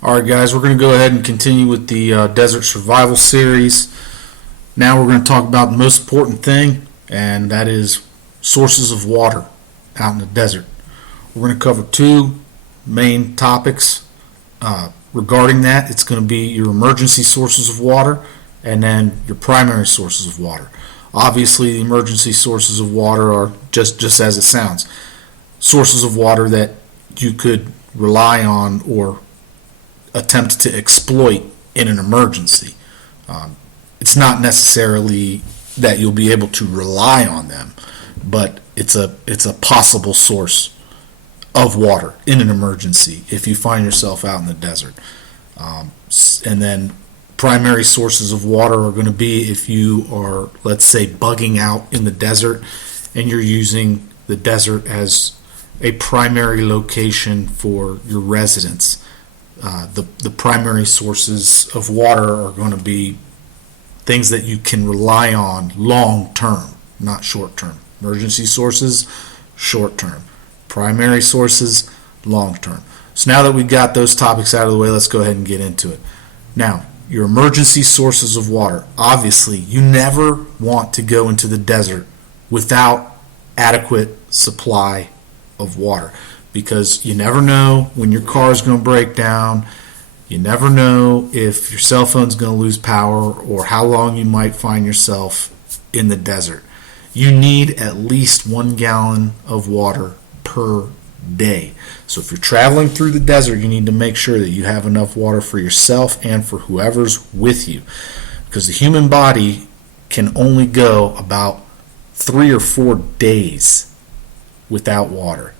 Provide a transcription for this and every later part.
Alright guys, we're going to go ahead and continue with the Desert Survival series. Now we're going to talk about the most important thing, and that is sources of water out in the desert. We're going to cover two main topics regarding that. It's going to be your emergency sources of water and then your primary sources of water. Obviously the emergency sources of water are just as it sounds. Sources of water that you could rely on or attempt to exploit in an emergency. It's not necessarily that you'll be able to rely on them, but it's a possible source of water in an emergency if you find yourself out in the desert. And then primary sources of water are going to be if you are, let's say, bugging out in the desert and you're using the desert as a primary location for your residence. The primary sources of water are going to be things that you can rely on long term, not short term. Emergency sources, short term. Primary sources, long term. So now that we've got those topics out of the way, let's go ahead and get into it. Now, your emergency sources of water. Obviously, you never want to go into the desert without adequate supply of water, because you never know when your car is going to break down. You never know if your cell phone is going to lose power or how long you might find yourself in the desert. You need at least 1 gallon of water per day. So if you're traveling through the desert, you need to make sure that you have enough water for yourself and for whoever's with you, because the human body can only go about 3 or 4 days without water.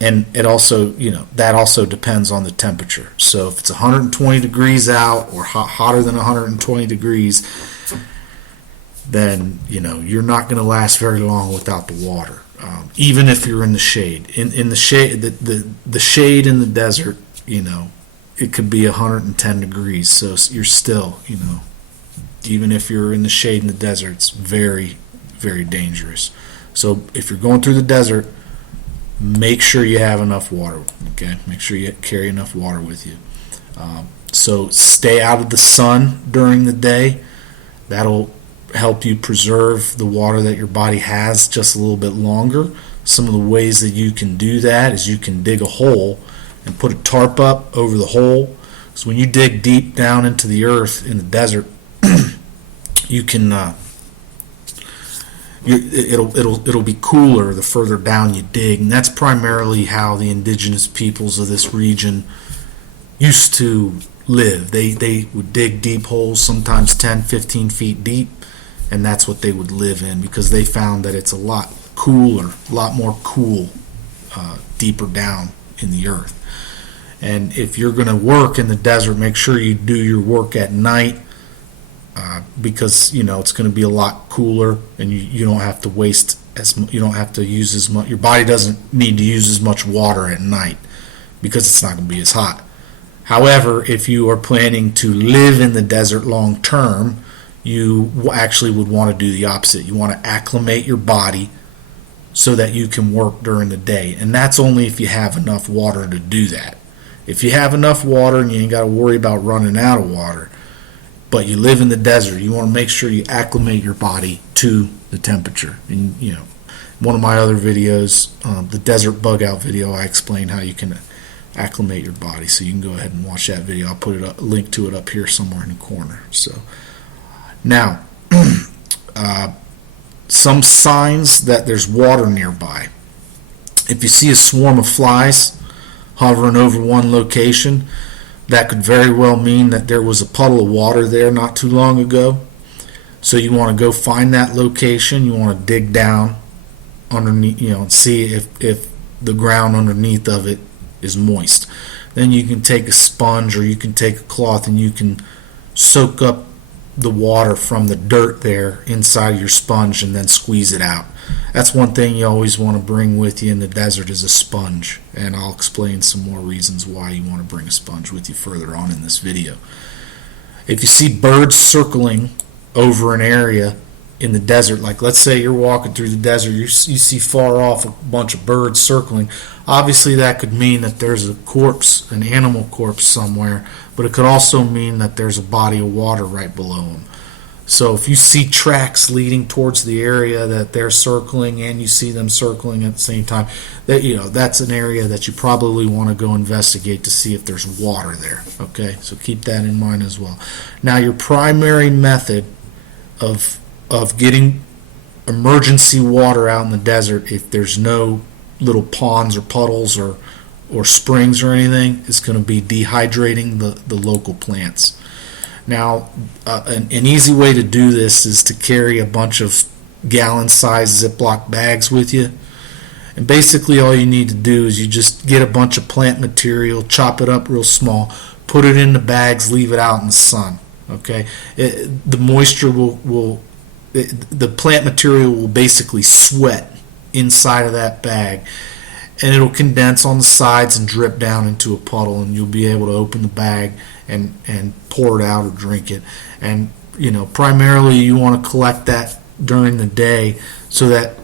And it also, that also depends on the temperature. So if it's 120 degrees out or hotter than 120 degrees, then you're not going to last very long without the water. Even if you're in the shade, in the shade, the shade in the desert, it could be 110 degrees. So you're still, even if you're in the shade in the desert, it's very, very dangerous. So if you're going through the desert, make sure you have enough water. Okay, make sure you carry enough water with you. So stay out of the sun during the day. That'll help you preserve the water that your body has just a little bit longer. Some of the ways that you can do that is you can dig a hole and put a tarp up over the hole. So when you dig deep down into the earth in the desert, you can it'll be cooler the further down you dig, and that's primarily how the indigenous peoples of this region used to live. They would dig deep holes, sometimes 10-15 feet deep, and that's what they would live in, because they found that it's a lot cooler, a lot more cool deeper down in the earth. And if you're going to work in the desert, make sure you do your work at night, because it's going to be a lot cooler, and you don't have to you don't have to use as much. Your body doesn't need to use as much water at night because it's not going to be as hot. However, if you are planning to live in the desert long term, you actually would want to do the opposite. You want to acclimate your body so that you can work during the day, and that's only if you have enough water to do that. If you have enough water and you ain't got to worry about running out of water, but you live in the desert, you want to make sure you acclimate your body to the temperature. And one of my other videos, the desert bug out video, I explain how you can acclimate your body. So you can go ahead and watch that video. I'll put a link to it up here somewhere in the corner. So now, some signs that there's water nearby. If you see a swarm of flies hovering over one location, that could very well mean that there was a puddle of water there not too long ago. So you want to go find that location. You want to dig down underneath, and see if the ground underneath of it is moist. Then you can take a sponge or you can take a cloth and you can soak up the water from the dirt there inside of your sponge and then squeeze it out. That's one thing you always want to bring with you in the desert, is a sponge, and I'll explain some more reasons why you want to bring a sponge with you further on in this video. If you see birds circling over an area in the desert. Like, let's say you're walking through the desert, you see far off a bunch of birds circling. Obviously, that could mean that there's a corpse, an animal corpse somewhere, but it could also mean that there's a body of water right below them. So if you see tracks leading towards the area that they're circling, and you see them circling at the same time, that's an area that you probably want to go investigate to see if there's water there. Okay, so keep that in mind as well. Now, your primary method of getting emergency water out in the desert, if there's no little ponds or puddles or springs or anything, is going to be dehydrating the local plants. Now, an easy way to do this is to carry a bunch of gallon-sized Ziploc bags with you. And basically all you need to do is you just get a bunch of plant material, chop it up real small, put it in the bags, leave it out in the sun. Okay, the moisture the plant material will basically sweat inside of that bag, and it'll condense on the sides and drip down into a puddle, and you'll be able to open the bag and pour it out or drink it. And primarily you want to collect that during the day, so that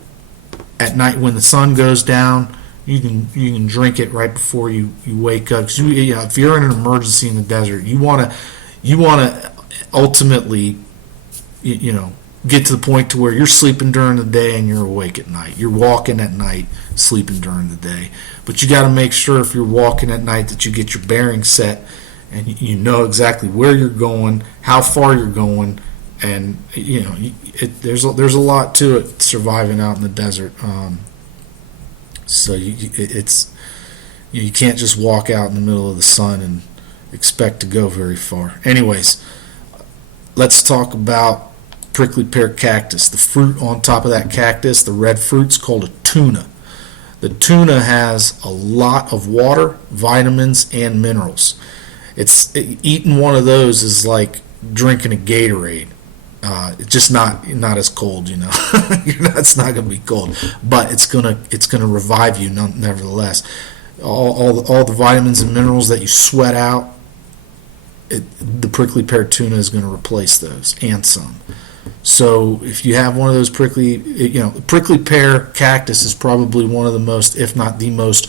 at night when the sun goes down, you can drink it right before you wake up. 'Cause if you're in an emergency in the desert, you want to ultimately get to the point to where you're sleeping during the day and you're awake at night. You're walking at night, sleeping during the day. But you got to make sure, if you're walking at night, that you get your bearings set and you know exactly where you're going, how far you're going, and there's a lot to it, surviving out in the desert. So you can't just walk out in the middle of the sun and expect to go very far. Anyways, let's talk about prickly pear cactus. The fruit on top of that cactus, the red fruit's called a tuna. The tuna has a lot of water, vitamins, and minerals. Eating one of those is like drinking a Gatorade. It's just not as cold, It's not going to be cold, but it's gonna revive you nevertheless. All the vitamins and minerals that you sweat out, the prickly pear tuna is going to replace those and some. So if you have one of those prickly pear cactus is probably one of the most, if not the most,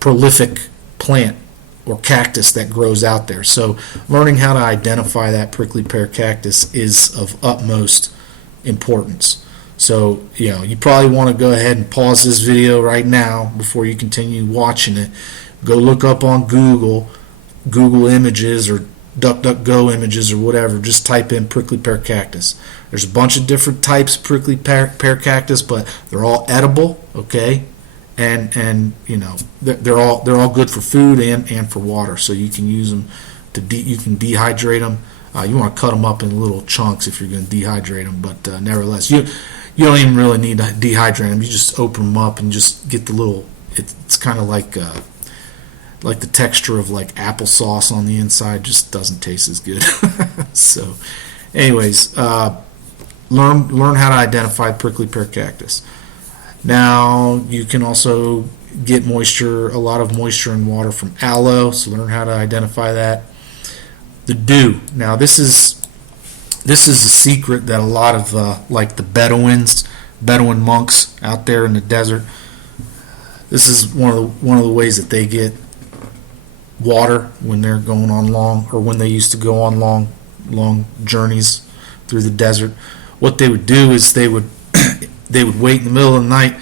prolific plant or cactus that grows out there. So learning how to identify that prickly pear cactus is of utmost importance. So you probably want to go ahead and pause this video right now before you continue watching it. Go look up on Google Images or DuckDuckGo Images or whatever. Just type in prickly pear cactus. There's a bunch of different types of prickly pear cactus, but they're all edible. Okay. And they're all good for food and for water, so you can use them you can dehydrate them. You want to cut them up in little chunks if you're going to dehydrate them, but nevertheless, you don't even really need to dehydrate them. You just open them up and just get the little. It's kind of like the texture of like applesauce on the inside. Just doesn't taste as good. So, anyways, learn how to identify prickly pear cactus. Now, you can also get a lot of moisture and water from aloe, so learn how to identify that. The dew. Now, this is a secret that a lot of like the Bedouin monks out there in the desert. This is one of the ways that they get water when they're going on when they used to go on long journeys through the desert. What they would do is they would wait in the middle of the night,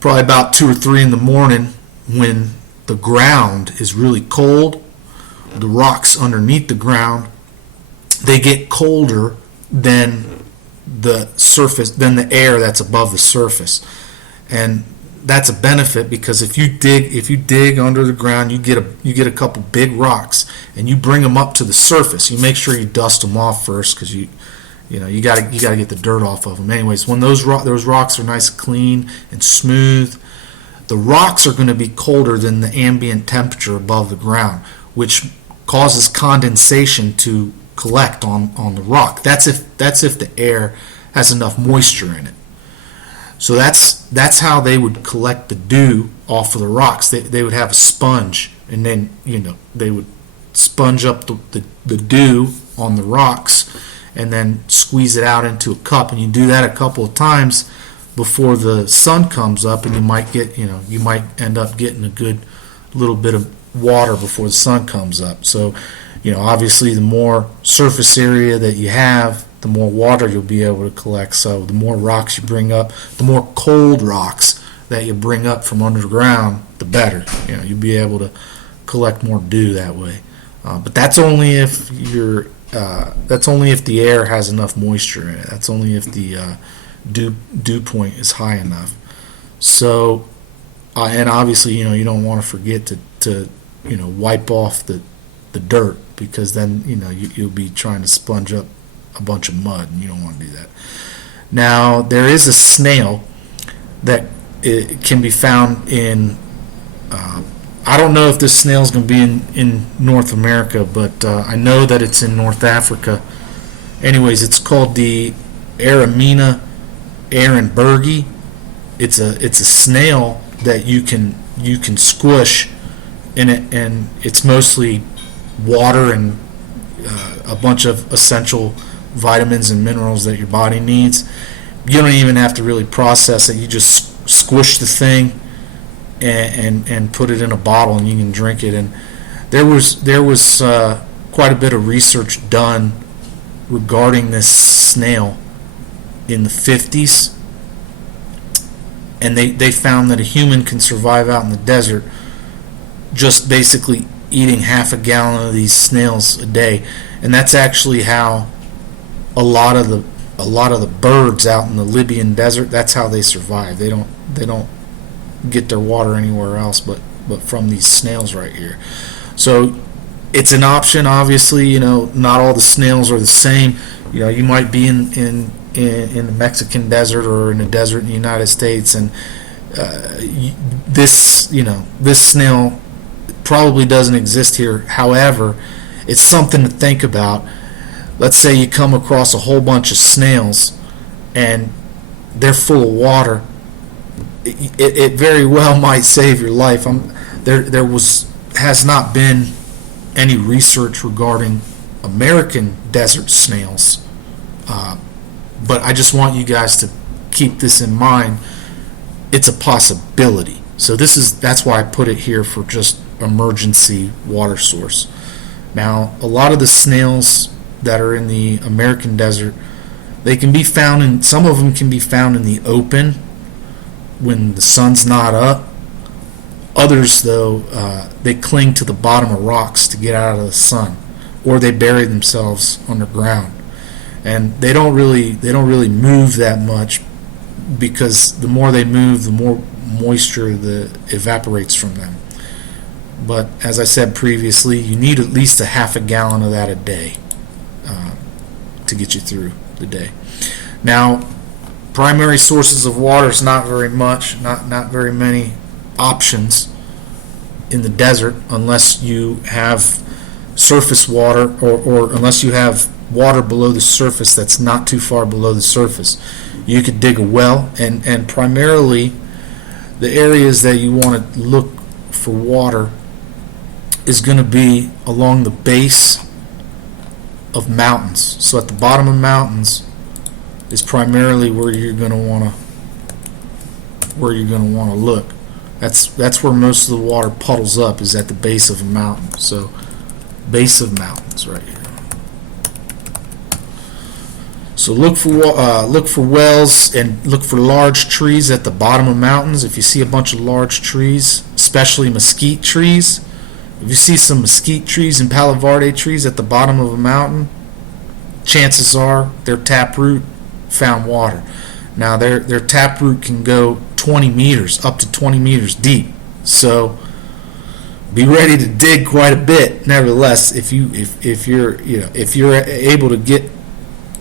probably about 2 or 3 in the morning, when the ground is really cold. The rocks underneath the ground, they get colder than the surface, than the air that's above the surface, and that's a benefit, because if you dig under the ground, you get a couple big rocks and you bring them up to the surface. You make sure you dust them off first, because you got to get the dirt off of them. Anyways, when those rocks are nice, clean, and smooth, the rocks are going to be colder than the ambient temperature above the ground, which causes condensation to collect on the rock. That's if the air has enough moisture in it. So that's how they would collect the dew off of the rocks. They would have a sponge, and then they would sponge up the dew on the rocks, and then squeeze it out into a cup. And you do that a couple of times before the sun comes up, and you might end up getting a good little bit of water before the sun comes up. So, obviously the more surface area that you have, the more water you'll be able to collect. So the more rocks you bring up, the more cold rocks that you bring up from underground, the better. You'll be able to collect more dew that way. But that's only if the air has enough moisture in it. That's only if the dew point is high enough. So, and obviously, you don't want to forget to wipe off the dirt, because then you'll be trying to sponge up a bunch of mud, and you don't want to do that. Now, there is a snail that it can be found in. I don't know if this snail is going to be in North America, but I know that it's in North Africa. Anyways, it's called the Aramina ehrenbergi. It's a snail that you can squish in it, and it's mostly water and a bunch of essential vitamins and minerals that your body needs. You don't even have to really process it. You just squish the thing and put it in a bottle, and you can drink it. And there was quite a bit of research done regarding this snail in the 50s, and they found that a human can survive out in the desert just basically eating half a gallon of these snails a day. And that's actually how a lot of the birds out in the Libyan desert, that's how they survive. They don't get their water anywhere else but from these snails right here. So it's an option. Obviously, not all the snails are the same. You might be in the Mexican desert or in a desert in the United States, and this snail probably doesn't exist here. However, it's something to think about. Let's say you come across a whole bunch of snails and they're full of water. It very well might save your life. There has not been any research regarding American desert snails, but I just want you guys to keep this in mind. It's a possibility. So that's why I put it here for just emergency water source. Now, a lot of the snails that are in the American desert, they can be found in, some of them can be found in the open when the sun's not up. Others, though, they cling to the bottom of rocks to get out of the sun, or they bury themselves underground, and they don't really move that much, because the more they move, the more moisture that evaporates from them. But as I said previously, you need at least a half a gallon of that a day to get you through the day. Now, primary sources of water is not very much, not very many options in the desert, unless you have surface water, or unless you have water below the surface that's not too far below the surface. You could dig a well, and primarily the areas that you want to look for water is going to be along the base of mountains. So at the bottom of mountains is primarily where you're going to want to look. That's where most of the water puddles up, is at the base of a mountain. So base of mountains right here. So look for wells, and look for large trees at the bottom of mountains. If you see a bunch of large trees, especially mesquite trees, if you see some mesquite trees and palo verde trees at the bottom of a mountain, chances are their taproot found water. Now their taproot can go 20 meters, up to 20 meters deep. So be ready to dig quite a bit. Nevertheless, if you're able to get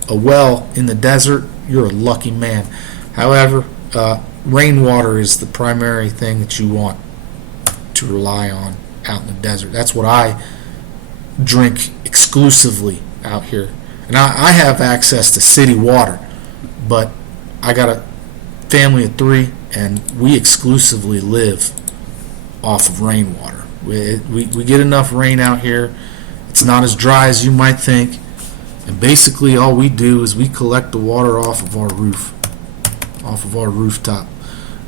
a well in the desert, you're a lucky man. However, rainwater is the primary thing that you want to rely on out in the desert. That's what I drink exclusively out here. And I have access to city water, but I got a family of 3, and we exclusively live off of rainwater. We get enough rain out here. It's not as dry as you might think, And basically all we do is we collect the water off of our roof, off of our rooftop,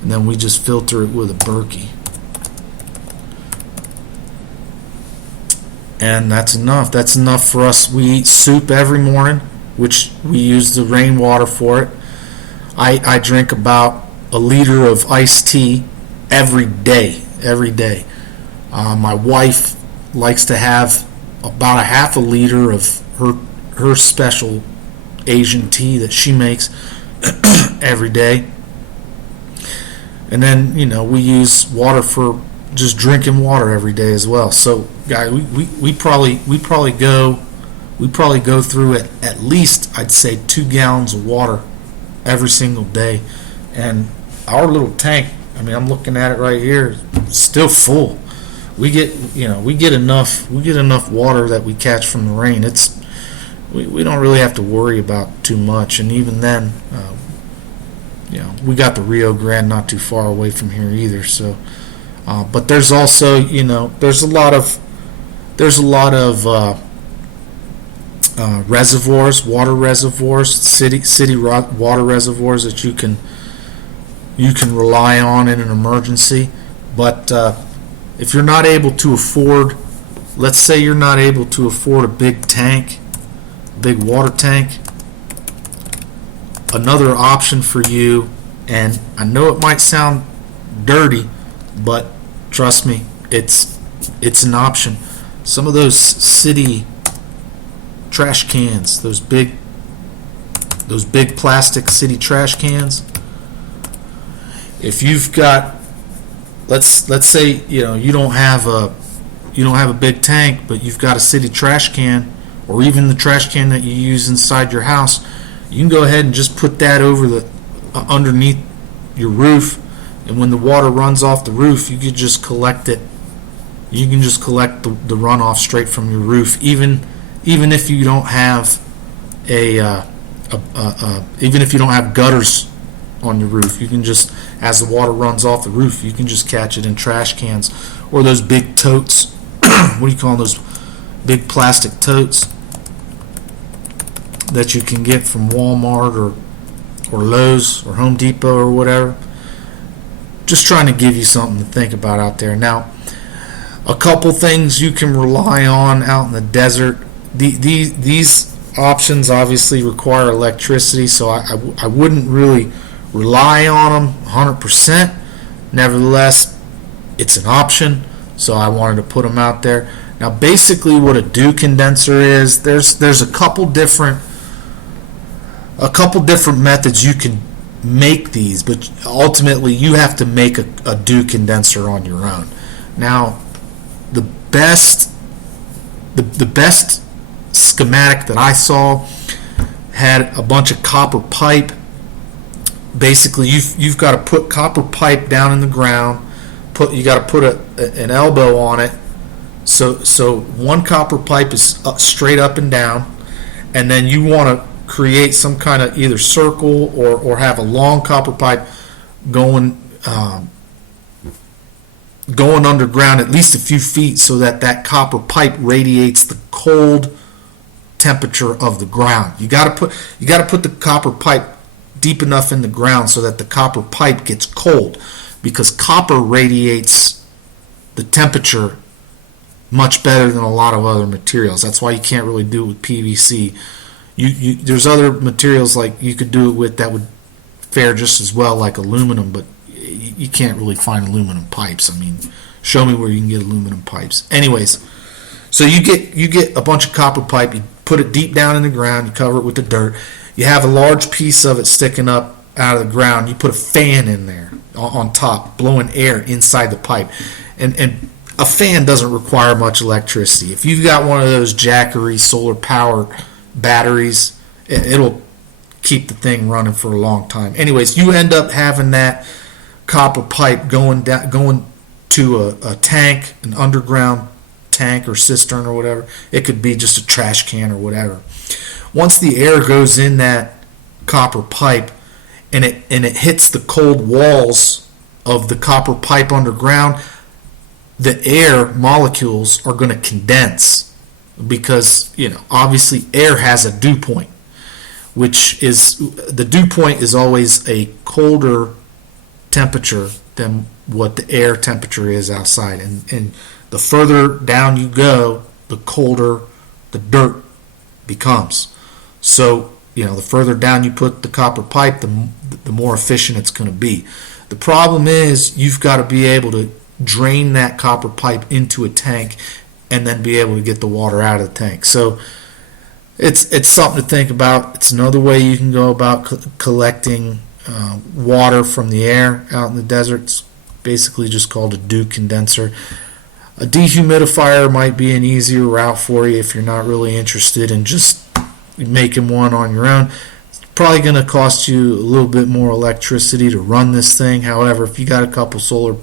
and then we just filter it with a Berkey. And that's enough. That's enough for us. We eat soup every morning, which we use the rainwater for it. I drink about a liter of iced tea every day. Every day. My wife likes to have about a half a liter of her special Asian tea that she makes every day. And then, we use water for just drinking water every day as well. So, guys, we probably go through it at least, I'd say, 2 gallons of water every single day. And our little tank, I'm looking at it right here, it's still full. We get enough water that we catch from the rain. We don't really have to worry about too much. And even then, we got the Rio Grande not too far away from here either. So, but there's also, there's a lot of reservoirs, water reservoirs, city water reservoirs that you can rely on in an emergency. But if you're not able to afford, let's say you're not able to afford a big tank, big water tank, another option for you, and I know it might sound dirty, but trust me, it's an option. Some of those city trash cans, those big plastic city trash cans, if you've got, let's say you don't have a big tank, but you've got a city trash can, or even the trash can that you use inside your house, you can go ahead and just put that over the underneath your roof, and when the water runs off the roof, you can just collect it. You can just collect the runoff straight from your roof, even if you don't have even if you don't have gutters on your roof. You can just, as the water runs off the roof, you can just catch it in trash cans or those big totes. What do you call those? Big plastic totes that you can get from Walmart or Lowe's or Home Depot or whatever. Just trying to give you something to think about out there. Now, a couple things you can rely on out in the desert. These options obviously require electricity, so I wouldn't really rely on them 100%. Nevertheless, it's an option, so I wanted to put them out there. Now, basically, what a dew condenser is, there's a couple different methods you can make these, but ultimately you have to make a dew condenser on your own. Now, the best schematic that I saw had a bunch of copper pipe. Basically, you've got to put copper pipe down in the ground. You got to put an elbow on it. So one copper pipe is straight up and down, and then you want to create some kind of either circle or have a long copper pipe going underground at least a few feet, so that copper pipe radiates the cold temperature of the ground. You got to put the copper pipe deep enough in the ground so that the copper pipe gets cold, because copper radiates the temperature much better than a lot of other materials. That's why you can't really do it with PVC. There's other materials like you could do it with that would fare just as well, like aluminum, but you can't really find aluminum pipes. Show me where you can get aluminum pipes. Anyways, so you get a bunch of copper pipe, you put it deep down in the ground, you cover it with the dirt, you have a large piece of it sticking up out of the ground, you put a fan in there on top, blowing air inside the pipe, and a fan doesn't require much electricity. If you've got one of those Jackery solar power batteries, it'll keep the thing running for a long time. Anyways, you end up having that copper pipe going to a tank, an underground tank or cistern or whatever. It could be just a trash can or whatever. Once the air goes in that copper pipe and it hits the cold walls of the copper pipe underground, the air molecules are going to condense. because obviously air has a dew point, which is the dew point is always a colder temperature than what the air temperature is outside, and the further down you go, the colder the dirt becomes. So the further down you put the copper pipe, the more efficient it's going to be. The problem is you've got to be able to drain that copper pipe into a tank and then be able to get the water out of the tank. So it's something to think about. It's another way you can go about collecting water from the air out in the desert. It's basically just called a dew condenser. A dehumidifier might be an easier route for you if you're not really interested in just making one on your own. It's probably going to cost you a little bit more electricity to run this thing. However, if you got a couple solar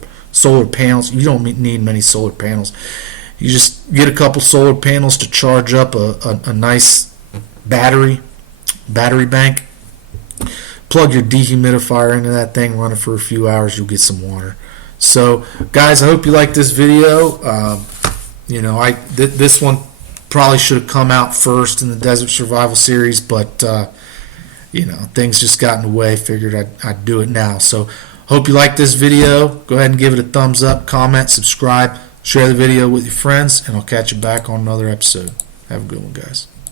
panels, you don't need many solar panels. You just get a couple solar panels to charge up a nice battery bank. Plug your dehumidifier into that thing, run it for a few hours, you'll get some water. So, guys, I hope you like this video. This one probably should have come out first in the Desert Survival series, but things just got in the way. Figured I'd do it now. So, hope you like this video. Go ahead and give it a thumbs up, comment, subscribe, share the video with your friends, and I'll catch you back on another episode. Have a good one, guys.